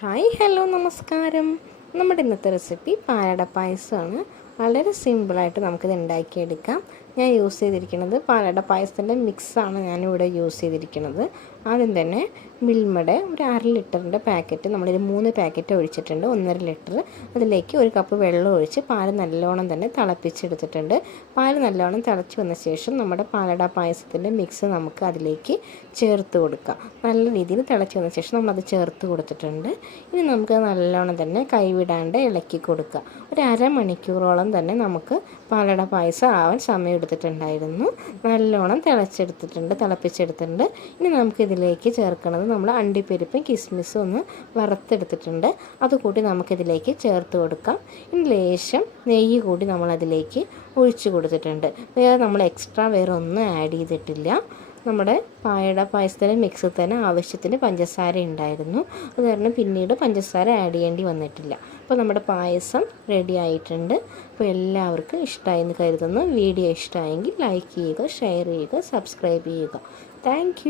Hi hello നമസ്കാരം. നമ്മുടെ ഇന്നത്തെ റെസിപ്പി പാലട പായസമാണ്. വളരെ സിമ്പിളായിട്ട് നമുക്കിത് ഉണ്ടാക്കിയെടുക്കാം. ഞാൻ യൂസ് ചെയ്തിരിക്കുന്നത് പാലട പായസത്തിൻ്റെ മിക്സാണ് ഞാനിവിടെ യൂസ് ചെയ്തിരിക്കുന്നത്. ആദ്യം തന്നെ മിൽമയുടെ ഒരു 1/2 ലിറ്ററിൻ്റെ പാക്കറ്റ് നമ്മളൊരു 3 പാക്കറ്റ് ഒഴിച്ചിട്ടുണ്ട്. 1.5 ലിറ്റർ. അതിലേക്ക് 1 കപ്പ് വെള്ളം ഒഴിച്ച് പാൽ നല്ലോണം തന്നെ തിളപ്പിച്ചെടുത്തിട്ടുണ്ട്. പാൽ നല്ലോണം തിളച്ച് വന്ന ശേഷം നമ്മുടെ പാലട പായസത്തിൻ്റെ മിക്സ് നമുക്ക് അതിലേക്ക് ചേർത്ത് കൊടുക്കാം. നല്ല രീതിയിൽ തിളച്ച് വന്ന ശേഷം നമ്മളത് ചേർത്ത് കൊടുത്തിട്ടുണ്ട്. ഇനി നമുക്ക് നല്ലോണം തന്നെ കൈവിടാണ്ട് ഇളക്കി കൊടുക്കുക. ഒരു അരമണിക്കൂറോളം തന്നെ നമുക്ക് പാലട പായസം ആവാൻ സമയം എടുത്തിട്ടുണ്ടായിരുന്നു. നല്ലോണം തിളപ്പിച്ചെടുത്തിട്ടുണ്ട്. ഇനി നമുക്കിതിലേക്ക് ചേർക്കുന്നത് നമ്മൾ അണ്ടിപ്പരിപ്പും കിസ്മിസും ഒന്ന് വറുത്തെടുത്തിട്ടുണ്ട്. അതുകൂടി നമുക്കിതിലേക്ക് ചേർത്ത് കൊടുക്കാം. ഇനി ലേശം നെയ്യ് കൂടി നമ്മളതിലേക്ക് ഒഴിച്ച് കൊടുത്തിട്ടുണ്ട്. നമ്മൾ എക്സ്ട്രാ വേറെ ഒന്നും ആഡ് ചെയ്തിട്ടില്ല. നമ്മുടെ പാലട പായസത്തിൻ്റെ മിക്സിൽ തന്നെ ആവശ്യത്തിന് പഞ്ചസാര ഉണ്ടായിരുന്നു. അത് കാരണം പിന്നീട് പഞ്ചസാര ആഡ് ചെയ്യേണ്ടി വന്നിട്ടില്ല. അപ്പോൾ നമ്മുടെ പായസം റെഡി ആയിട്ടുണ്ട്. അപ്പോൾ എല്ലാവർക്കും ഇഷ്ടമായി എന്ന് കരുതുന്നു. വീഡിയോ ഇഷ്ടമായെങ്കിൽ ലൈക്ക് ചെയ്യുക, ഷെയർ ചെയ്യുക, സബ്സ്ക്രൈബ് ചെയ്യുക. താങ്ക്